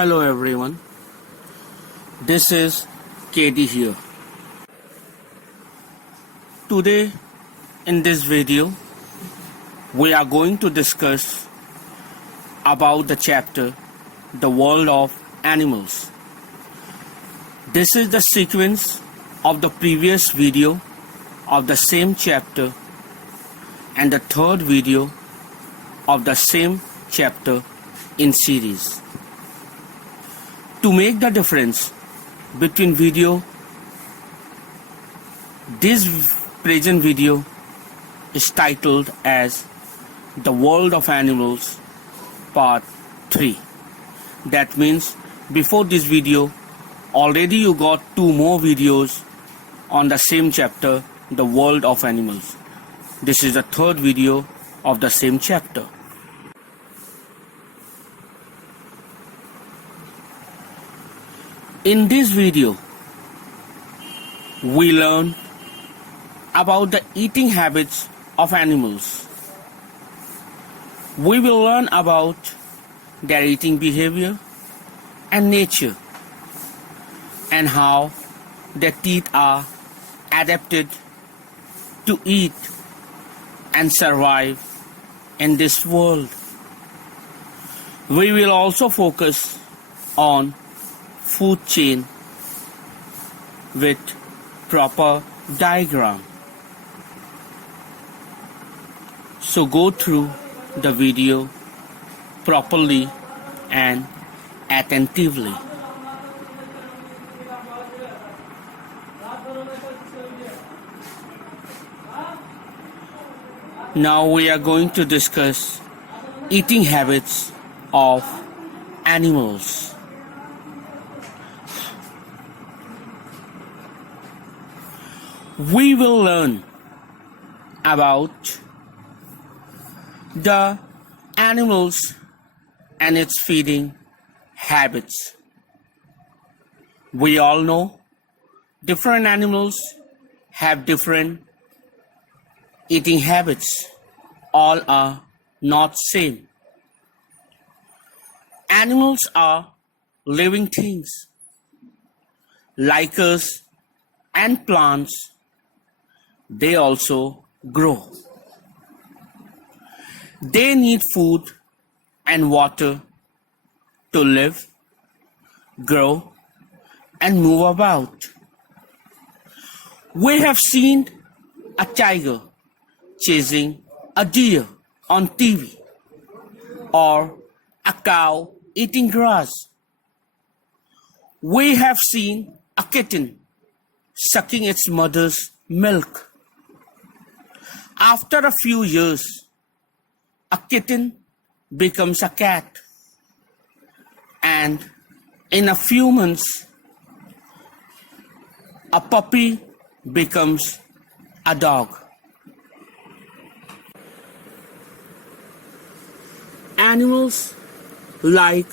Hello everyone, this is KD here. Today in this video we are going to discuss about the chapter The World of Animals. This is the sequence of the previous video of the same chapter and the third video of the same chapter in series. To make the difference between video, this present video is titled as The World of Animals Part 3. That means before this video, already you got 2 more videos on the same chapter, The World of Animals. This is the third video of the same chapter. In this video, we learn about the eating habits of animals. We will learn about their eating behavior and nature, and how their teeth are adapted to eat and survive in this world. We will also focus on food chain with proper diagram. So go through the video properly and attentively. Now we are going to discuss eating habits of animals. We will learn about the animals and its feeding habits. We all know different animals have different eating habits. All are not same. Animals are living things like us, and plants. They also grow. They need food and water to live, grow, and move about. We have seen a tiger chasing a deer on TV, or a cow eating grass. We have seen a kitten sucking its mother's milk. After a few years, a kitten becomes a cat, and in a few months, a puppy becomes a dog. Animals like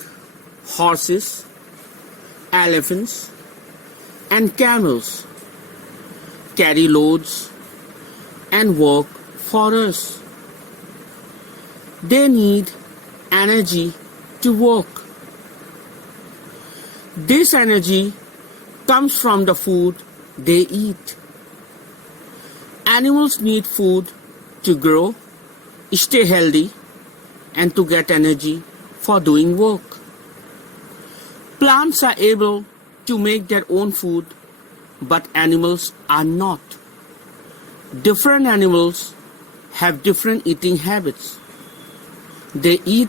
horses, elephants, and camels carry loads and work for us. They need energy to work. This energy comes from the food they eat. Animals need food to grow, stay healthy, and to get energy for doing work. Plants are able to make their own food, but animals are not. Different animals have different eating habits. They eat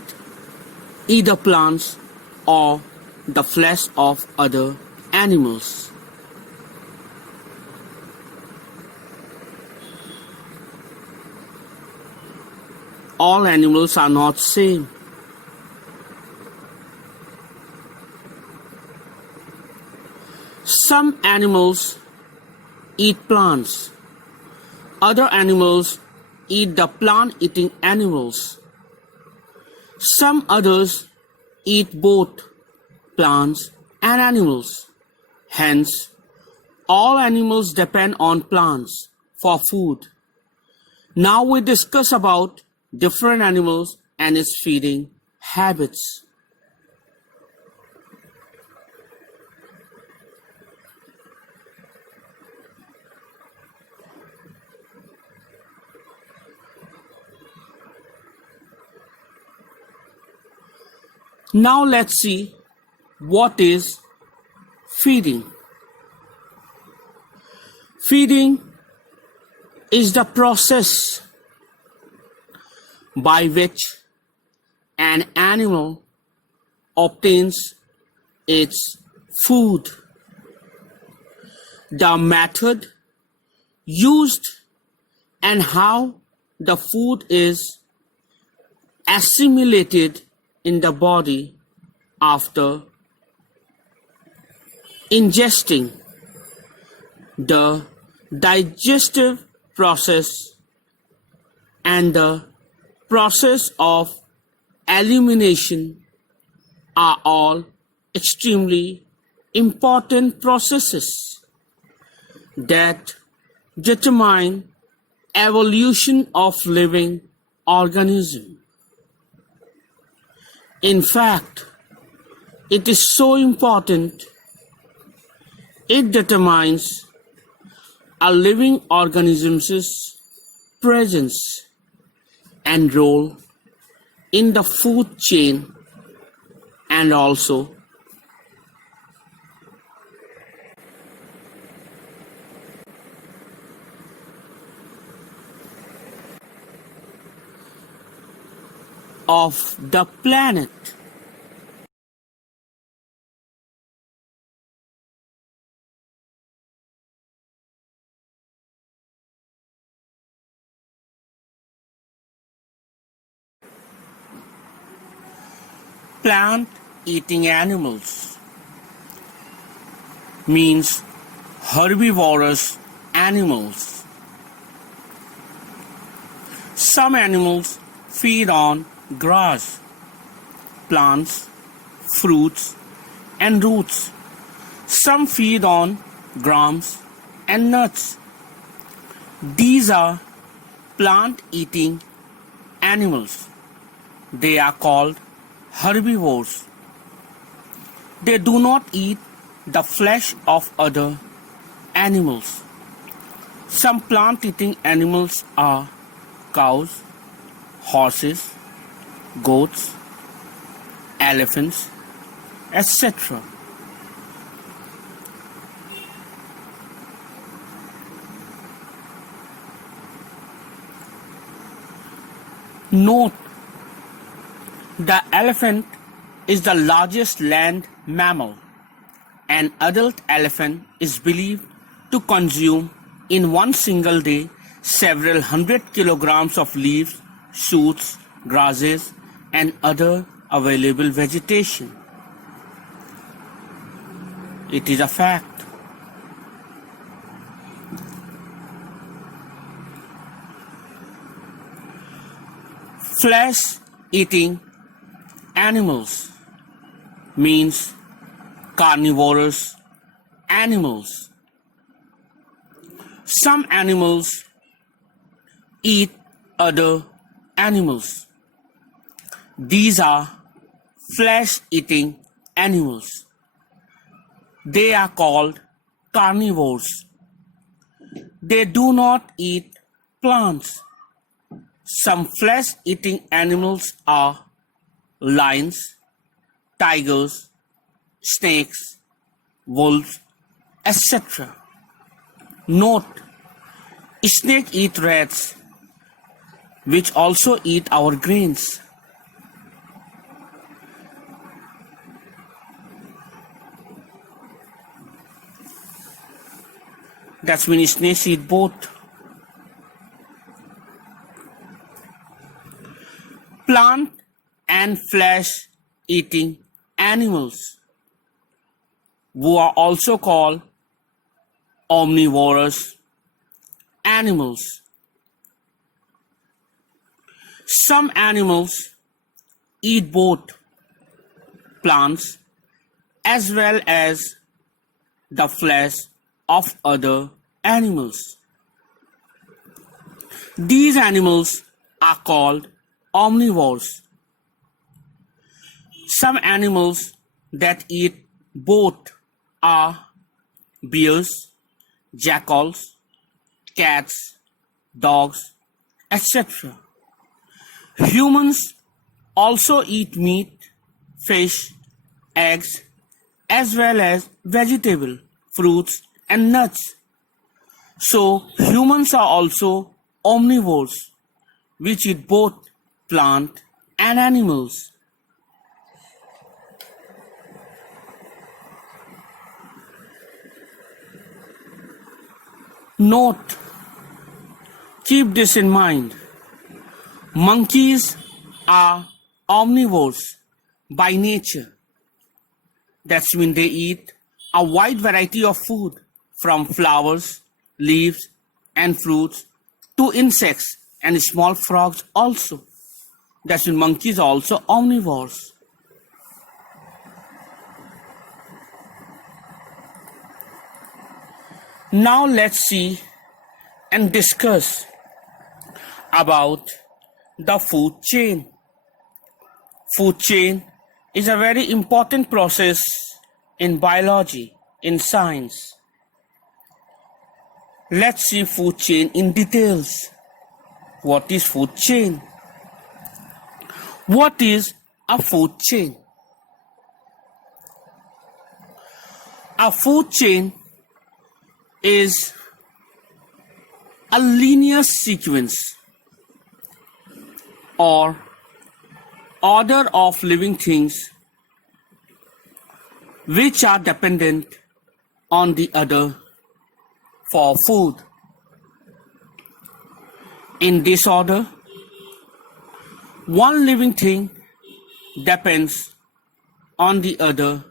either plants or the flesh of other animals. All animals are not same. Some animals eat plants. Other animals eat the plant-eating animals. Some others eat both plants and animals. Hence, all animals depend on plants for food. Now we discuss about different animals and its feeding habits. Now let's see what is feeding. Feeding is the process by which an animal obtains its food. The method used and how the food is assimilated in the body after ingesting, the digestive process, and the process of elimination are all extremely important processes that determine evolution of living organism. In fact, it is so important, it determines a living organism's presence and role in the food chain, and also of the planet. Plant-eating animals means herbivorous animals. Some animals feed on grass, plants, fruits, and roots. Some feed on grams and nuts. These are plant-eating animals. They are called herbivores. They do not eat the flesh of other animals. Some plant-eating animals are cows, horses, goats, elephants, etc. Note: the elephant is the largest land mammal. An adult elephant is believed to consume in one single day several hundred kilograms of leaves, shoots, grasses, and other available vegetation. It is a fact. Flesh-eating animals means carnivorous animals. Some animals eat other animals. These are flesh-eating animals. They are called carnivores. They do not eat plants. Some flesh-eating animals are lions, tigers, snakes, wolves, etc. Note: snakes eat rats, which also eat our grains. That's when snakes eat both. Plant and flesh-eating animals, who are also called omnivorous animals. Some animals eat both plants as well as the flesh of other animals. These animals are called omnivores. Some animals that eat both are bears, jackals, cats, dogs, etc. Humans also eat meat, fish, eggs, as well as vegetable, fruits and nuts. So humans are also omnivores, which eat both plant and animals. Note, keep this in mind. Monkeys are omnivores by nature. That's when they eat a wide variety of food from flowers, leaves and fruits to insects and small frogs also. That's when monkeys are also omnivores. Now let's see and discuss about the food chain. Food chain is a very important process in biology, in science. Let's see food chain in details. What is food chain? What is a food chain? A food chain is a linear sequence or order of living things which are dependent on the other for food. In this order, one living thing depends on the other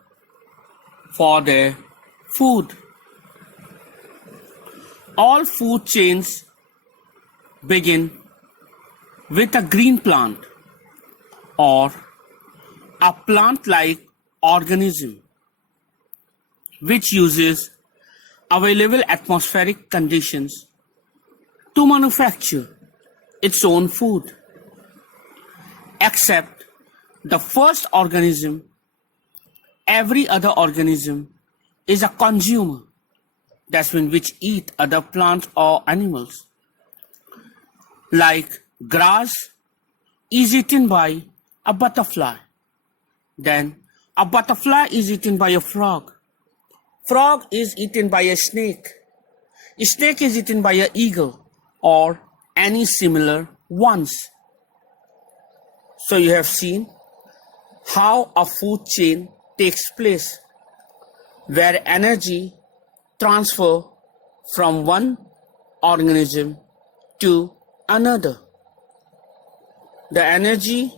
for their food. All food chains begin with a green plant or a plant-like organism which uses available atmospheric conditions to manufacture its own food. Except the first organism, every other organism is a consumer. That's when which eat other plants or animals. Like grass is eaten by a butterfly. Then a butterfly is eaten by a frog. Frog is eaten by a snake. A snake is eaten by an eagle or any similar ones. So you have seen how a food chain takes place, where energy transfer from one organism to another. The energy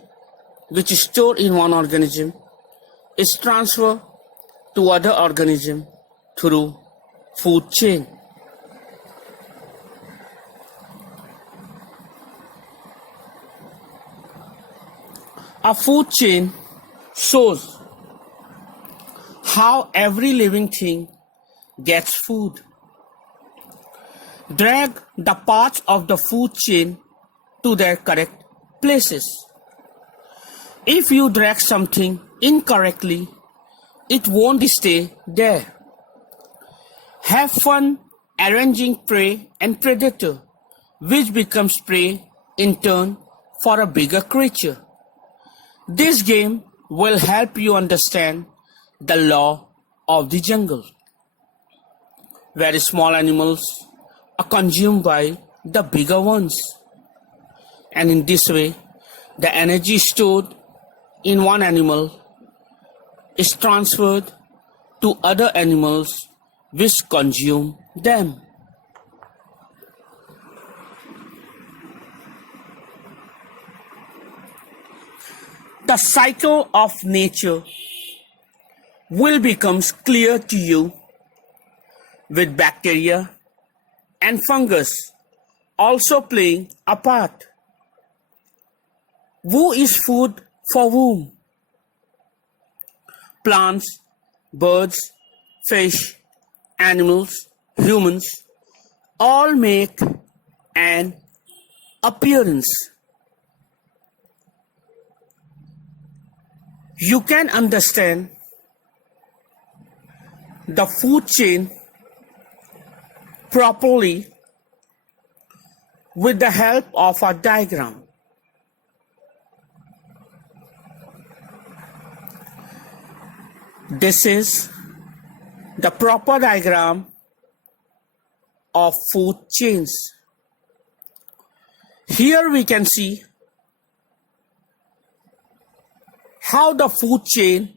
which is stored in one organism is transferred to other organism through food chain. A food chain shows how every living thing gets food. Drag the parts of the food chain to their correct places. If you drag something incorrectly, it won't stay there. Have fun arranging prey and predator, which becomes prey in turn for a bigger creature. This game will help you understand the law of the jungle, where small animals are consumed by the bigger ones. And in this way, the energy stored in one animal is transferred to other animals which consume them. The cycle of nature will become clear to you with bacteria and fungus also playing a part. Who is food for whom? Plants, birds, fish, animals, humans all make an appearance. You can understand the food chain properly with the help of a diagram. This is the proper diagram of food chains. Here we can see how the food chain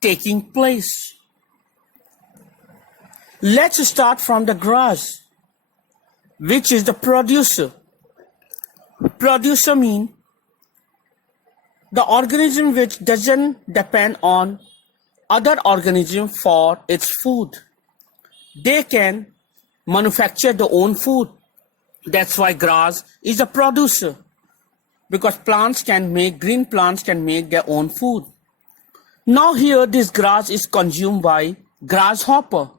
taking place. Let's start from the grass, which is the producer. Producer means the organism which doesn't depend on other organism for its food. They can manufacture their own food. That's why grass is a producer, because green plants can make their own food. Now here this grass is consumed by grasshopper,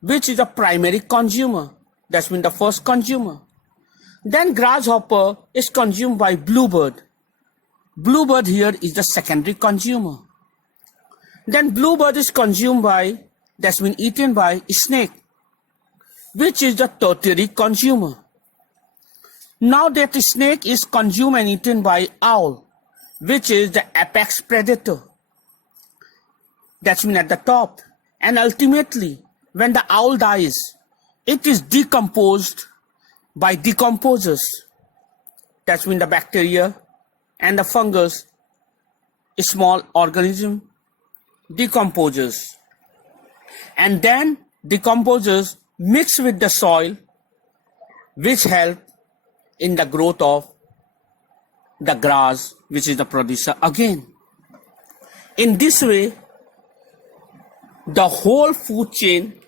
which is a primary consumer. That's mean the first consumer. Then grasshopper is consumed by bluebird. Bluebird here is the secondary consumer. Then bluebird is consumed by, that's been eaten by snake, which is the tertiary consumer. Now that snake is consumed and eaten by owl, which is the apex predator. That's mean at the top. And ultimately, when the owl dies, it is decomposed by decomposers. That's mean the bacteria and the fungus, a small organism, decomposers. And then decomposers mix with the soil, which help in the growth of the grass, which is the producer again. In this way, the whole food chain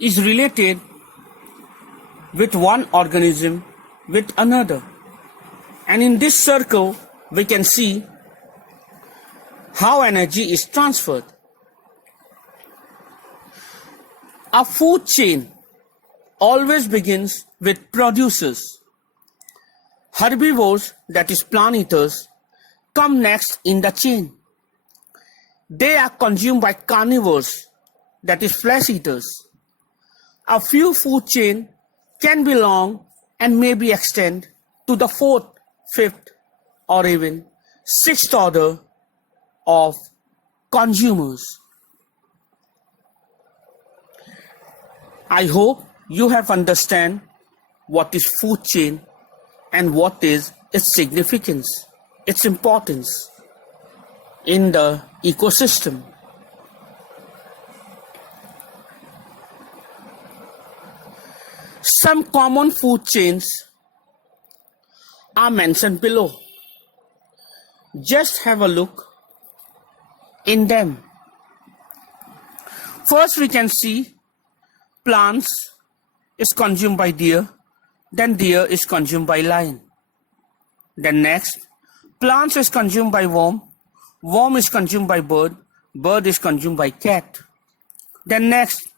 is related with one organism with another. And in this circle, we can see how energy is transferred. A food chain always begins with producers. Herbivores, that is plant eaters, come next in the chain. They are consumed by carnivores, that is flesh eaters. A few food chain can belong and maybe extend to the fourth, fifth, or even sixth order of consumers. I hope you have understand what is food chain and what is its significance, its importance in the ecosystem. Some common food chains are mentioned below. Just have a look in them. First we can see plants is consumed by deer, then deer is consumed by lion. Then next, plants is consumed by worm, worm is consumed by bird, bird is consumed by cat. Then next,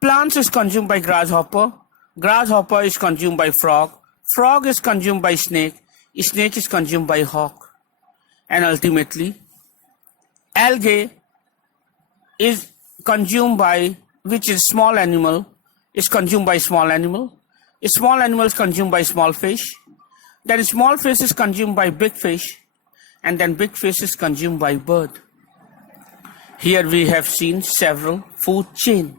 plants is consumed by grasshopper, grasshopper is consumed by frog, frog is consumed by snake, snake is consumed by hawk. And ultimately, algae is consumed by, which is small animal, is consumed by small animal. A small animal is consumed by small fish. Then small fish is consumed by big fish. And then big fish is consumed by bird. Here we have seen several food chain.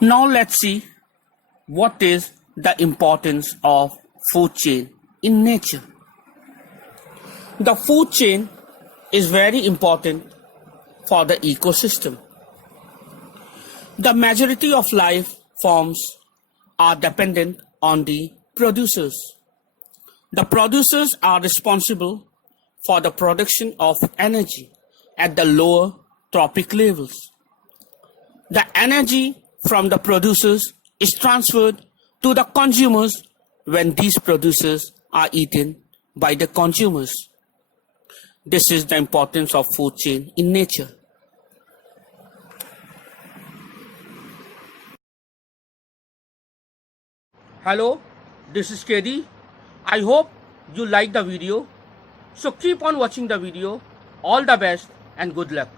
Now let's see what is the importance of food chain in nature. The food chain is very important for the ecosystem. The majority of life forms are dependent on the producers. The producers are responsible for the production of energy at the lower trophic levels. The energy from the producers is transferred to the consumers when these producers are eaten by the consumers. This is the importance of food chain in nature. Hello, this is KD. I hope you like the video. So keep on watching the video. All the best and good luck.